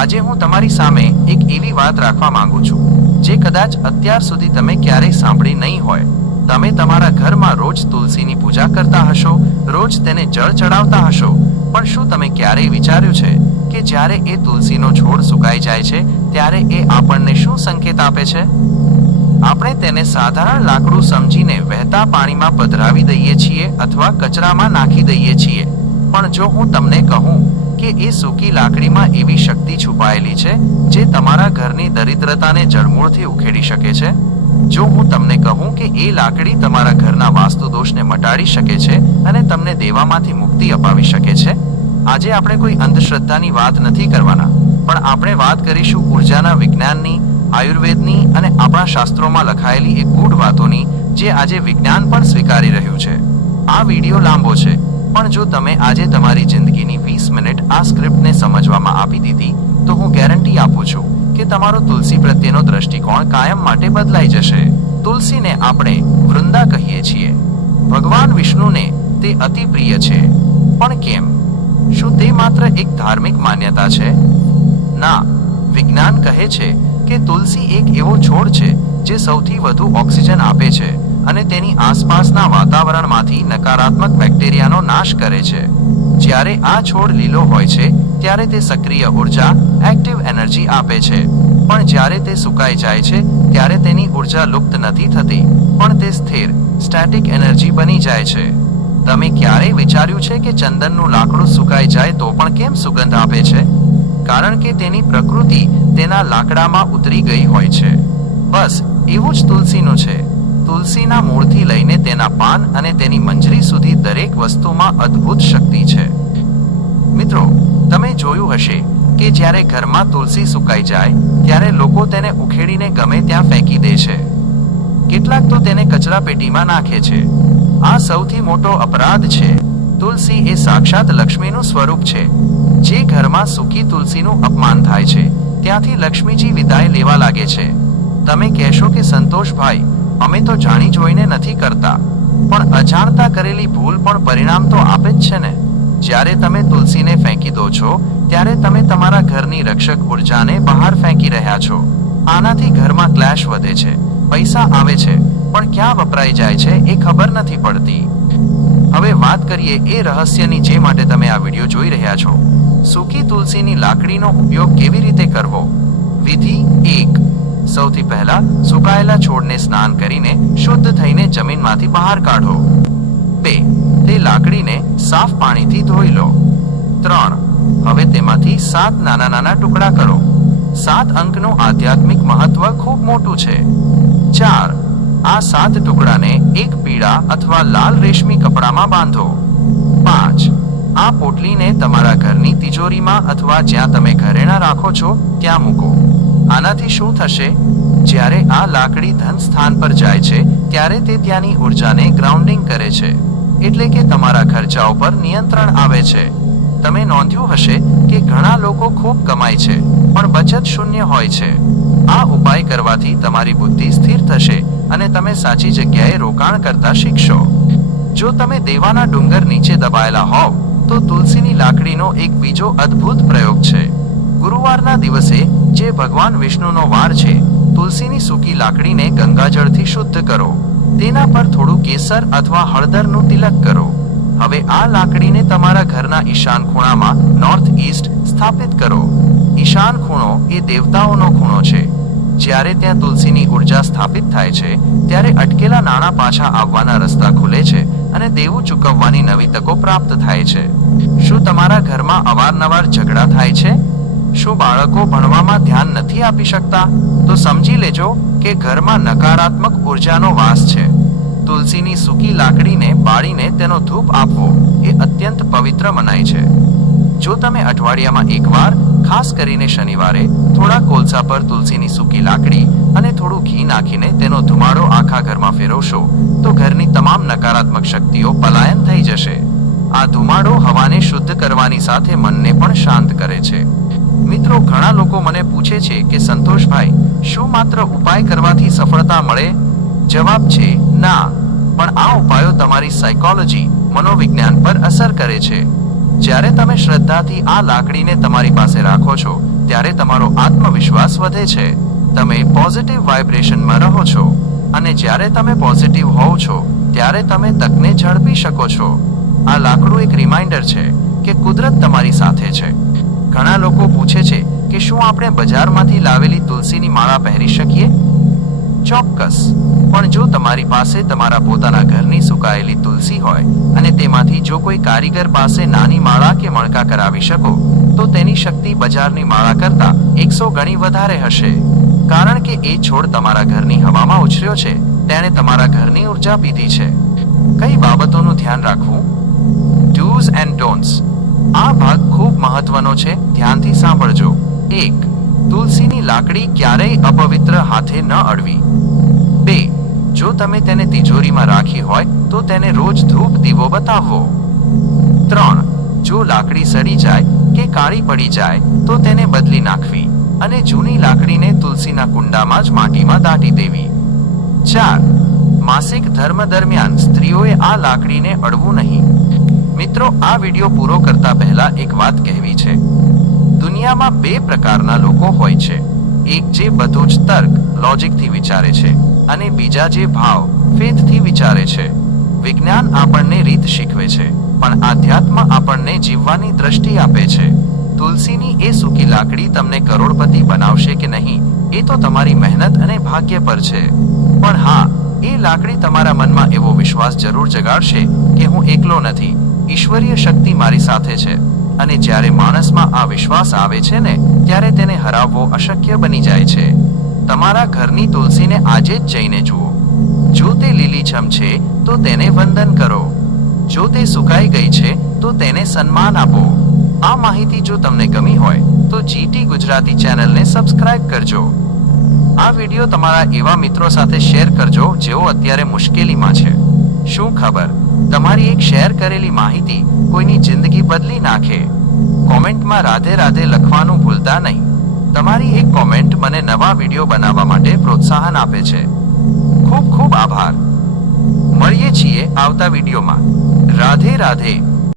આજે હું તમારી સામે એક એવી વાત રાખવા માંગુ છું જે કદાચ અત્યાર સુધી તમે ક્યારેય સાંભળી નહીં હોય। તમે તમારા ઘરમાં રોજ તુલસીની પૂજા કરતા હશો, રોજ તેને જળ ચડાવતા હશો, પણ શું તમે ક્યારેય વિચાર્યું છે કે જ્યારે એ તુલસીનો છોડ સુકાઈ જાય છે ત્યારે એ આપણને શું સંકેત આપે છે? આપણે તેને સાધારણ લાકડું સમજીને વહેતા પાણીમાં પધરાવી દઈએ છીએ અથવા કચરામાં નાખી દઈએ છીએ, પણ જો હું તમને કહું કે એ સૂકી લાકડીમાં એવી શક્તિ છુપાયેલી છે જે તમારા ઘરની દરિદ્રતાને જડમૂળથી ઉખેડી શકે છે, જો હું તમને કહું કે એ લાકડી તમારા ઘરના વાસ્તુ દોષને મટાડી શકે છે અને તમને દેવામાંથી મુક્તિ અપાવી શકે છે, આજે આપણે કોઈ અંધશ્રદ્ધાની વાત નથી કરવાના, પણ આપણે વાત કરીશું ઉર્જાના વિજ્ઞાનની, આયુર્વેદની અને આપણા શાસ્ત્રોમાં લખાયેલી એક ગૂઢ વાતોની જે આજે વિજ્ઞાન પણ સ્વીકારી રહ્યું છે। આ વિડીયો લાંબો છે, પણ જો તમે આજે તમારી જિંદગીની 20 મિનિટ આ સ્ક્રિપ્ટને સમજવામાં આપી દીધી તો હું ગેરંટી આપું છું કે તમારો તુલસી પ્રત્યેનો દ્રષ્ટિકોણ કાયમ માટે બદલાઈ જશે। તુલસીને આપણે વૃંદા કહીએ છીએ। ભગવાન વિષ્ણુને તે અતિ પ્રિય છે, પણ કેમ? શું તે માત્ર એક ધાર્મિક માન્યતા છે? ના, વિજ્ઞાન કહે છે કે તુલસી એક એવો છોડ છે જે સૌથી વધુ ઓક્સિજન આપે છે અને તેની આસપાસના વાતાવરણમાંથી નકારાત્મક બેક્ટેરિયાનો નાશ કરે છે। જ્યારે આ છોડ લીલો હોય છે ત્યારે તે સક્રિય ઉર્જા, એક્ટિવ એનર્જી આપે છે, પણ જ્યારે તે સુકાઈ જાય છે ત્યારે તેની ઉર્જા લુપ્ત નથી થતી, પણ તે સ્થિર, સ્ટેટિક એનર્જી બની જાય છે। તમે ક્યારેય વિચાર્યું છે કે ચંદનનું લાકડું સુકાઈ જાય તો પણ કેમ સુગંધ આપે છે? કારણ કે તેની પ્રકૃતિ તેના લાકડામાં ઉતરી ગઈ હોય છે। બસ એવું જ તુલસીનું છે। તુલસીના મૂળથી લઈને તેના પાન અને તેની મંજરી સુધી દરેક વસ્તુમાં અદ્ભુત શક્તિ છે। મિત્રો, તમે જોયું હશે કે જ્યારે ઘરમાં તુલસી સુકાઈ જાય ત્યારે લોકો તેને ઉખેડીને ગમે ત્યાં ફેંકી દે છે, કેટલાક તો તેને કચરા પેટીમાં નાખે છે। આ સૌથી મોટો અપરાધ છે। તુલસી એ સાક્ષાત લક્ષ્મીનું સ્વરૂપ છે। જે ઘરમાં સૂકી તુલસીનું અપમાન થાય છે ત્યાંથી લક્ષ્મીજી વિદાય લેવા લાગે છે। તમે કહેશો કે સંતોષભાઈ, અમે તો જાણી જોઈને નથી કરતા, પણ અજાણતા કરેલી ભૂલ પણ પરિણામ તો આપે જ છે ને। જ્યારે તમે તુલસીને ફેંકી દો છો ત્યારે તમે તમારા ઘરની રક્ષક ઉર્જાને બહાર ફેંકી રહ્યા છો। આનાથી ઘરમાં ક્લેશ વધે છે, પૈસા આવે છે, પણ ક્યાં વપરાઈ જાય છે એ ખબર નથી પડતી। હવે વાત કરીએ એ રહસ્યની જે માટે તમે આ વિડીયો જોઈ રહ્યા છો। સૂકી તુલસીની લાકડીનો ઉપયોગ કેવી રીતે કરવો? વિધિ 1, સૌથી પહેલા સુકાયેલા છોડને સ્નાન કરીને શુદ્ધ થઈને જમીનમાંથી બહાર કાઢો। 2, તે લાકડીને સાફ પાણીથી ધોઈ લો। 3, હવે તેમાંથી 7 નાના નાના ટુકડા કરો। 7 અંકનું આધ્યાત્મિક મહત્વ ખૂબ મોટું છે। 4, આ 7 ટુકડાને એક પીળા અથવા લાલ રેશમી કપડામાં બાંધો। 5, આ પોટલીને તમારા ઘરની તિજોરીમાં અથવા જ્યાં તમે ઘરેણાં રાખો છો ત્યાં મૂકો। આનાથી શું થશે? જ્યારે આ લાકડી ધન સ્થાન પર જાય છે ત્યારે તે ત્યાંની ઉર્જાને ગ્રાઉન્ડિંગ કરે છે, એટલે કે તમારા ખર્ચાઓ પર નિયંત્રણ આવે છે। તમે નોંધ્યું હશે કે ઘણા લોકો ખૂબ કમાય છે પણ બચત શૂન્ય હોય છે। આ ઉપાય કરવાથી તમારી બુદ્ધિ સ્થિર થશે અને તમે સાચી જગ્યાએ રોકાણ કરતા શીખશો। જો તમે દેવાના ડુંગર નીચે દબાયેલા હોવ તો તુલસીની લાકડીનો એક બીજો અદ્ભુત પ્રયોગ છે। ગુરુવારના દિવસે, જે ભગવાન વિષ્ણુનો વાર છે, તુલસીની સૂકી લાકડીને ગંગાજળથી શુદ્ધ કરો। તેના પર થોડું કેસર અથવા હળદરનું તિલક કરો। હવે આ લાકડીને તમારા ઘરના ઈશાન ખૂણામાં નોર્થ ઈસ્ટ સ્થાપિત કરો। ઈશાન ખૂણો એ દેવતાઓનો ખૂણો છે। જ્યારે ત્યાં તુલસીની ઉર્જા સ્થાપિત થાય છે ત્યારે અટકેલા નાણાં પાછા આવવાના રસ્તા ખુલે છે અને દેવું ચૂકવવાની નવી તકો પ્રાપ્ત થાય છે। શું તમારા ઘરમાં અવારનવાર ઝઘડા થાય છે? શું બાળકો ભણવામાં ધ્યાન નથી આપી શકતા? તો સમજી લેજો કે ઘરમાં નકારાત્મક ઉર્જાનો વાસ છે। તુલસીની સૂકી લાકડીને બાળીને તેનો ધૂપ આપવો એ અત્યંત પવિત્ર મનાય છે। જો તમે અઠવાડિયામાં એકવાર, ખાસ કરીને શનિવારે, થોડા કોલસા પર તુલસીની સૂકી લાકડી અને થોડું ઘી નાખીને તેનો ધુમાડો આખા ઘરમાં ફેરવશો તો ઘરની તમામ નકારાત્મક શક્તિઓ પલાયન થઈ જશે। આ ધુમાડો હવાને શુદ્ધ કરવાની સાથે મનને પણ શાંત કરે છે। મિત્રો, ઘણા લોકો મને પૂછે છે કે સંતોષભાઈ, શું માત્ર ઉપાય કરવાથી સફળતા મળે? જવાબ છે ના, પણ આ ઉપાયો તમારી સાયકોલોજી, મનોવિજ્ઞાન પર અસર કરે છે। જ્યારે તમે શ્રદ્ધાથી આ લાકડીને તમારી પાસે રાખો છો ત્યારે તમારો આત્મવિશ્વાસ વધે છે, તમે પોઝિટિવ વાઇબ્રેશનમાં રહો છો, અને જ્યારે તમે પોઝિટિવ હોવ છો ત્યારે તમે તકને ઝડપી શકો છો. આ લાકડું એક રિમાઇન્ડર છે કે કુદરત તમારી સાથે છે. ઘણા લોકો પૂછે છે કે શું આપણે બજારમાંથી લાવેલી તુલસીની માળા પહેરી શકીએ? ચોક્કસ, પણ જો તમારી પાસે તમારા પોતાના ઘરની સુકાયેલી તુલસી હોય અને તેમાંથી જો કોઈ કારીગર પાસે નાની માળા કે મણકા કરાવી શકો, તો તેની શક્તિ બજારની માળા કરતા 100 ગણી વધારે હશે. કારણ કે એ છોડ તમારા ઘરની હવામાં ઉછર્યો છે, તેણે તમારા ઘરની ઉર્જા પીધી છે. કઈ બાબતોનું ધ્યાન રાખવું? Do's and don'ts. આ ભાગ ખૂબ મહત્વનો છે, ધ્યાનથી સાંભળજો. 1. તુલસીની લાકડી ક્યારેય અપવિત્ર હાથે ન અડવી. 2. જો તમે તેને તિજોરીમાં રાખી હોય તો તેને રોજ ધૂપ દીવો બતાવવો. 3. જો લાકડી સડી જાય કે કાળી પડી જાય તો તેને બદલી નાખવી અને જૂની લાકડીને તુલસીના કુંડામાં જ માટીમાં દાટી દેવી. 4. માસિક ધર્મ દરમિયાન સ્ત્રીઓએ આ લાકડીને અડવું નહીં. મિત્રો, આ વિડિયો પૂરો કરતા પહેલા એક વાત કહેવી છે. દુનિયામાં 2 પ્રકારના લોકો હોય છે. એક જે બધું જ તર્ક, લોજિકથી વિચારે છે, અને બીજા જે ભાવ, ફેથથી વિચારે છે. વિજ્ઞાન આપણને રીત શીખવે છે, પણ આધ્યાત્મ આપણને જીવવાની દ્રષ્ટિ આપે છે. તુલસીની એ સૂકી લાકડી તમને કરોડપતિ બનાવશે કે નહીં, એ તો તમારી મહેનત અને ભાગ્ય પર છે. પણ હા, એ લાકડી તમારા મનમાં એવો વિશ્વાસ જરૂર જગાડશે કે હું એકલો નથી, ઈશ્વરીય શક્તિ મારી સાથે છે. અને જ્યારે માણસમાં આ વિશ્વાસ આવે છે ને, ત્યારે તેને હરાવવો અશક્ય બની જાય છે. તમારા ઘરની તુલસીને આજે જ જઈને જુઓ. જો તે લીલીછમ છે તો તેને વંદન કરો. જો તે સુકાઈ ગઈ છે તો તેને સન્માન આપો. આ માહિતી જો તમને ગમી હોય તો GT ગુજરાતી ચેનલને સબસ્ક્રાઇબ કરજો. આ વિડિયો તમારા એવા મિત્રો સાથે શેર કરજો જેઓ અત્યારે મુશ્કેલીમાં છે. શું ખબર, તમારી એક શેર કરેલી માહિતી કોઈની જિંદગી બદલી નાખે. કોમેન્ટમાં રાધે રાધે લખવાનું ભૂલતા નહીં. તમારી એક કોમેન્ટ મને નવા વિડિયો બનાવવા માટે પ્રોત્સાહન આપે છે. ખૂબ ખૂબ આભાર. મળીએ છીએ આવતા વિડિયોમાં. રાધે રાધે.